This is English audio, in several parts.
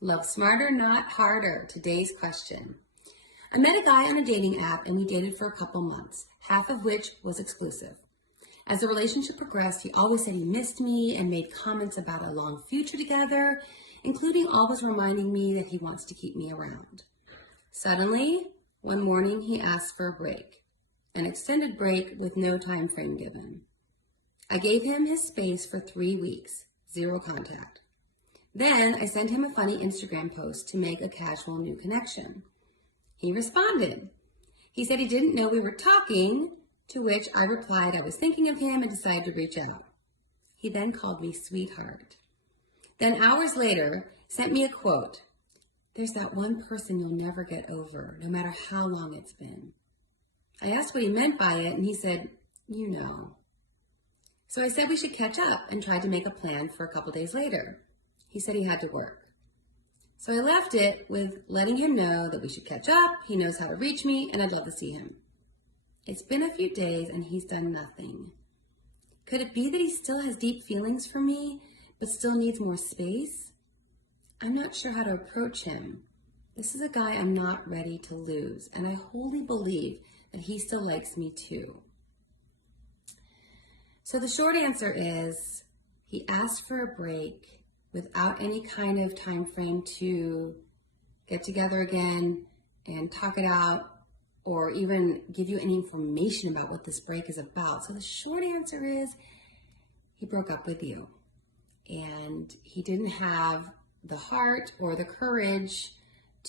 Love smarter, not harder. Today's question. I met a guy on a dating app and we dated for a couple months, half of which was exclusive. As the relationship progressed, he always said he missed me and made comments about a long future together, including always reminding me that he wants to keep me around. Suddenly, one morning he asked for a break, an extended break with no time frame given. I gave him his space for 3 weeks, 0 contact. Then I sent him a funny Instagram post to make a casual new connection. He responded. He said he didn't know we were talking, to which I replied I was thinking of him and decided to reach out. He then called me sweetheart. Then hours later, sent me a quote. There's that one person you'll never get over, no matter how long it's been. I asked what he meant by it, and he said, you know. So I said we should catch up and tried to make a plan for a couple days later. He said he had to work. So I left it with letting him know that we should catch up, he knows how to reach me, and I'd love to see him. It's been a few days and he's done nothing. Could it be that he still has deep feelings for me, but still needs more space? I'm not sure how to approach him. This is a guy I'm not ready to lose, and I wholly believe that he still likes me too. So the short answer is, he asked for a break without any kind of time frame to get together again and talk it out or even give you any information about what this break is about. So the short answer is, he broke up with you and he didn't have the heart or the courage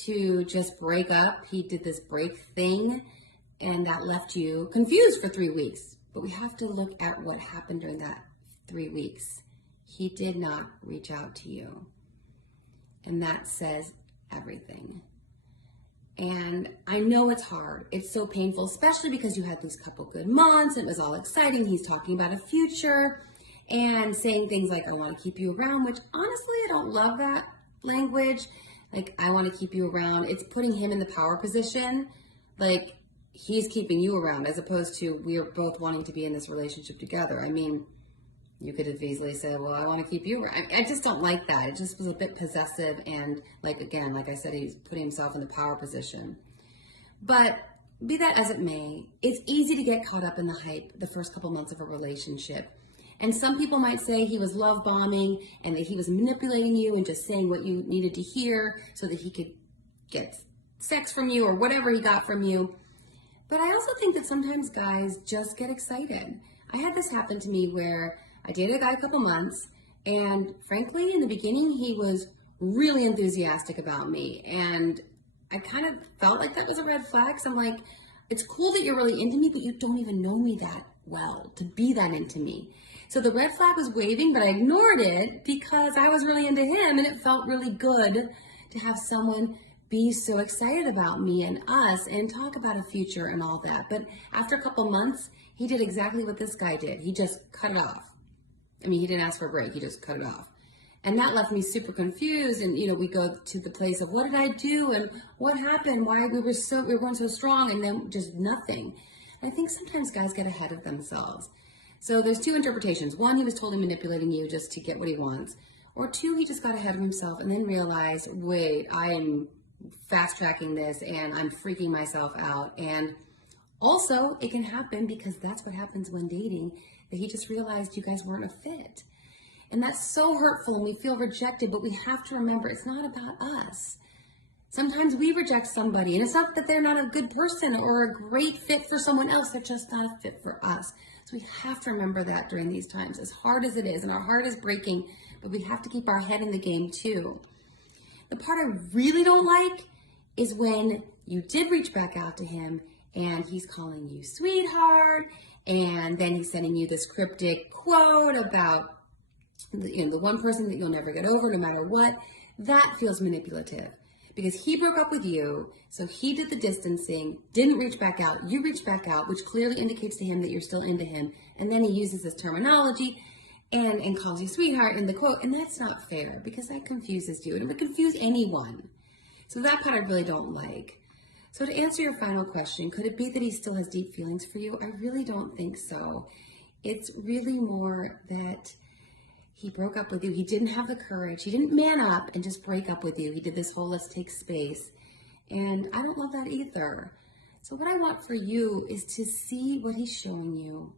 to just break up. He did this break thing and that left you confused for 3 weeks. But we have to look at what happened during that 3 weeks. He did not reach out to you. And that says everything. And I know it's hard. It's so painful, especially because you had these couple good months. It was all exciting. He's talking about a future and saying things like, I want to keep you around, which honestly, I don't love that language. Like, I want to keep you around. It's putting him in the power position. Like, he's keeping you around as opposed to we're both wanting to be in this relationship together. I mean, you could have easily said, well, I want to keep you around. I just don't like that. It just was a bit possessive and like I said, he's putting himself in the power position. But be that as it may, it's easy to get caught up in the hype the first couple months of a relationship. And some people might say he was love bombing and that he was manipulating you and just saying what you needed to hear so that he could get sex from you or whatever he got from you. But I also think that sometimes guys just get excited. I had this happen to me where I dated a guy a couple months, and frankly, in the beginning, he was really enthusiastic about me, and I kind of felt like that was a red flag. So I'm like, it's cool that you're really into me, but you don't even know me that well to be that into me. So the red flag was waving, but I ignored it because I was really into him, and it felt really good to have someone be so excited about me and us and talk about a future and all that. But after a couple months, he did exactly what this guy did. He just cut it off. I mean, he didn't ask for a break. He just cut it off. And that left me super confused. And, we go to the place of what did I do and what happened? Why we weren't so strong, and then just nothing. And I think sometimes guys get ahead of themselves. So there's 2 interpretations. 1, he was totally manipulating you just to get what he wants. Or 2, he just got ahead of himself and then realized, wait, I'm fast tracking this and I'm freaking myself out. And also, it can happen because that's what happens when dating, that he just realized you guys weren't a fit. And that's so hurtful and we feel rejected, but we have to remember it's not about us. Sometimes we reject somebody and it's not that they're not a good person or a great fit for someone else, they're just not a fit for us. So we have to remember that during these times, as hard as it is, and our heart is breaking, but we have to keep our head in the game too. The part I really don't like is when you did reach back out to him and he's calling you sweetheart, and then he's sending you this cryptic quote about the one person that you'll never get over no matter what. That feels manipulative because he broke up with you, so he did the distancing, didn't reach back out, you reached back out, which clearly indicates to him that you're still into him, and then he uses this terminology and calls you sweetheart in the quote, and that's not fair because that confuses you, and it would confuse anyone. So that part I really don't like. So to answer your final question, could it be that he still has deep feelings for you? I really don't think so. It's really more that he broke up with you. He didn't have the courage. He didn't man up and just break up with you. He did this whole let's take space. And I don't love that either. So what I want for you is to see what he's showing you.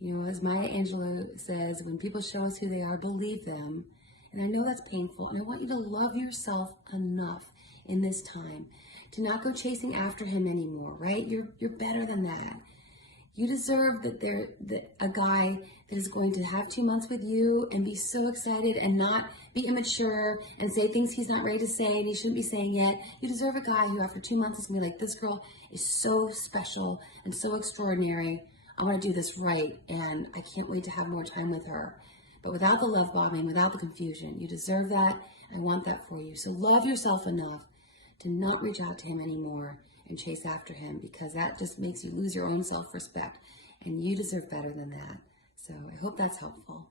You know, as Maya Angelou says, when people show us who they are, believe them. And I know that's painful. And I want you to love yourself enough in this time to not go chasing after him anymore, right? You're better than that. You deserve that a guy that is going to have 2 months with you and be so excited and not be immature and say things he's not ready to say and he shouldn't be saying yet. You deserve a guy who after 2 months is going to be like, this girl is so special and so extraordinary. I want to do this right and I can't wait to have more time with her. But without the love bombing, without the confusion, you deserve that. I want that for you. So love yourself enough to not reach out to him anymore and chase after him, because that just makes you lose your own self-respect, and you deserve better than that. So I hope that's helpful.